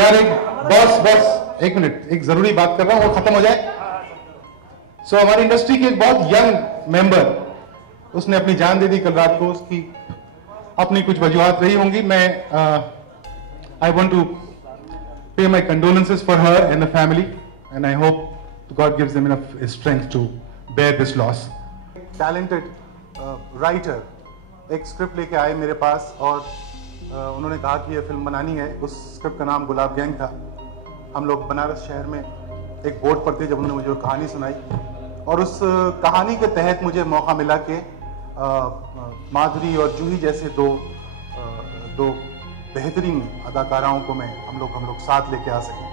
यार एक बॉस एक मिनट, एक जरूरी बात कर रहा हूँ, वो खत्म हो जाए। हमारी इंडस्ट्री की एक बहुत यंग मेंबर, उसने अपनी जान दे दी कल रात को। उसकी अपनी कुछ वजूहात रही होंगी। मैं I want to pay my condolences for her and the family and I hope God gives them enough strength to bear this loss. Talented writer एक स्क्रिप्ट लेके आए मेरे पास और उन्होंने कहा कि ये फिल्म बनानी है। उस स्क्रिप्ट का नाम गुलाब गैंग था। हम लोग बनारस शहर में एक बोर्ड पर थे जब उन्होंने मुझे कहानी सुनाई, और उस कहानी के तहत मुझे मौका मिला कि माधुरी और जूही जैसे दो बेहतरीन अदाकाराओं को हम लोग साथ लेके आ सकें।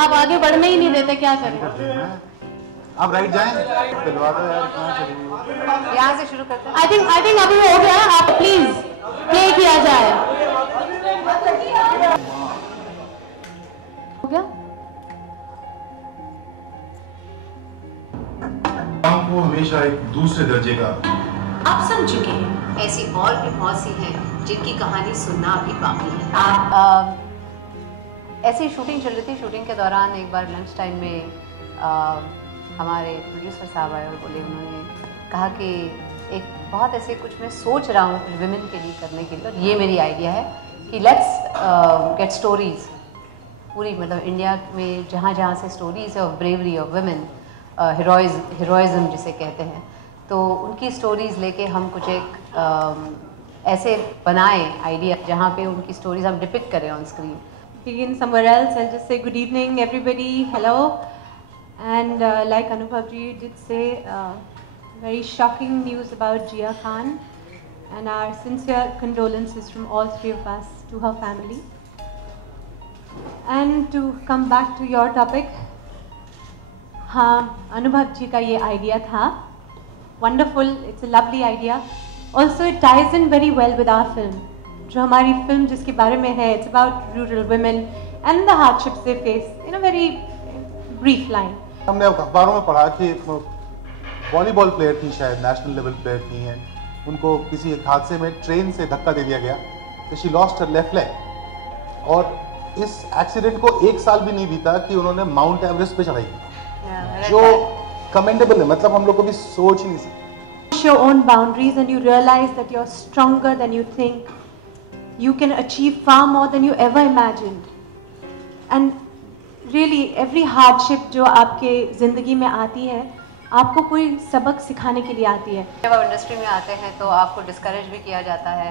आप आगे बढ़ने ही नहीं देते, क्या करें? आप राइट जाएं, दिलवा दो यार, कहाँ चली गई? यहाँ से शुरू करते हैं। आई थिंक अभी हो गया। आप प्लीज प्ले किया जाए। हो गया? आपको हमेशा एक दूसरे दर्जे का आप सुन चुके हैं, ऐसी और भी बहुत सी हैं जिनकी कहानी सुनना अभी बाकी है। आप ऐसी शूटिंग चल रही थी। शूटिंग के दौरान एक बार लंच टाइम में हमारे प्रोड्यूसर साहब आए और बोले, उन्होंने कहा कि एक बहुत ऐसे कुछ मैं सोच रहा हूँ कुछ विमेन के लिए करने के लिए, और ये मेरी आइडिया है कि लेट्स गेट स्टोरीज पूरी, मतलब इंडिया में जहाँ जहाँ से स्टोरीज है of bravery of women, heroism जिसे कहते हैं, तो उनकी स्टोरीज लेके हम कुछ एक ऐसे बनाएं आइडिया जहाँ पे उनकी स्टोरीज हम डिपिक्ट करें on screen. Begin somewhere else. I'll just say good evening, everybody. Hello, and like Anubhav ji did say, very shocking news about Jia Khan, and our sincere condolences from all three of us to her family. And to come back to your topic, हाँ, Anubhav ji का ये idea था, wonderful. It's a lovely idea. Also, it ties in very well with our film. जो हमारी film जिसके बारे में है, it's about rural women and the hardships they face in a very brief line. हमने अखबारों में पढ़ा कि वॉलीबॉल प्लेयर थी, शायद नेशनल लेवल प्लेयर थी, हैं, उनको किसी एक हादसे में ट्रेन से धक्का दे दिया गया, तो she lost her left leg, और इस एक्सीडेंट को 1 साल भी नहीं बीता कि उन्होंने माउंट एवरेस्ट पे चढ़ाई, जो कमेंडेबल है। मतलब हम लोग कभी सोच ही नहीं सकते। Your own boundaries and you realize that you're stronger than you think. You can achieve far more than you ever imagined. And really every hardship जो आपके ज़िंदगी में आती है, आपको कोई सबक सिखाने के लिए आती है। जब आप इंडस्ट्री में आते हैं तो आपको डिस्करेज भी किया जाता है,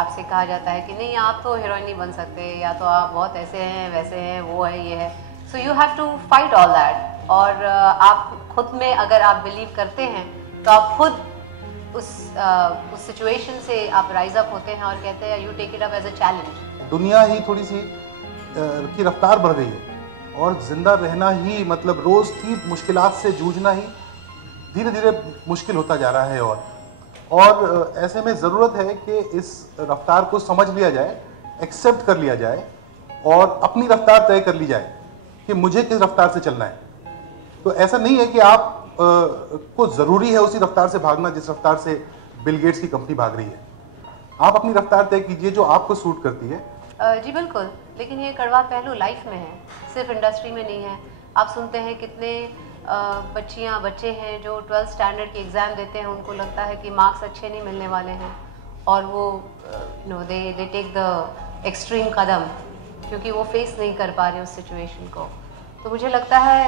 आपसे कहा जाता है कि नहीं आप तो हीरोइन नहीं बन सकते, या तो आप बहुत ऐसे हैं वैसे हैं, वो है ये है। So you have to fight all that, और आप खुद में अगर आप बिलीव करते हैं तो आप खुद उस सिचुएशन से आप राइज अप होते हैं और कहते हैं you take it up as a challenge. दुनिया ही थोड़ी सी की रफ्तार बढ़ गई है, और जिंदा रहना ही, मतलब रोज की मुश्किलात से जूझना ही धीरे धीरे मुश्किल होता जा रहा है। और ऐसे में ज़रूरत है कि इस रफ्तार को समझ लिया जाए, एक्सेप्ट कर लिया जाए, और अपनी रफ्तार तय कर ली जाए कि मुझे किस रफ्तार से चलना है। तो ऐसा नहीं है कि आप को ज़रूरी है उसी रफ्तार से भागना जिस रफ्तार से बिल गेट्स की कंपनी भाग रही है। आप अपनी रफ्तार तय कीजिए जो आपको सूट करती है। जी बिल्कुल, लेकिन ये कड़वा पहलू लाइफ में है, सिर्फ इंडस्ट्री में नहीं है। आप सुनते हैं कितने बच्चियां बच्चे हैं जो 12th स्टैंडर्ड की एग्ज़ाम देते हैं, उनको लगता है कि मार्क्स अच्छे नहीं मिलने वाले हैं, और वो दे टेक द एक्सट्रीम कदम क्योंकि वो फेस नहीं कर पा रहे उस सिचुएशन को। तो मुझे लगता है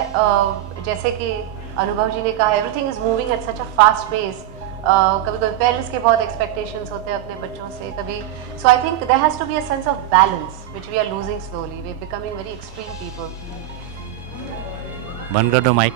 जैसे कि अनुभव जी ने कहा, everything is moving at such a fast pace. कभी कभी पेरेंट्स के बहुत एक्सपेक्टेशंस होते हैं अपने बच्चों से, कभी so I think there has to be a sense of balance which we are losing slowly. We are becoming very extreme people. बंद कर दो माइक।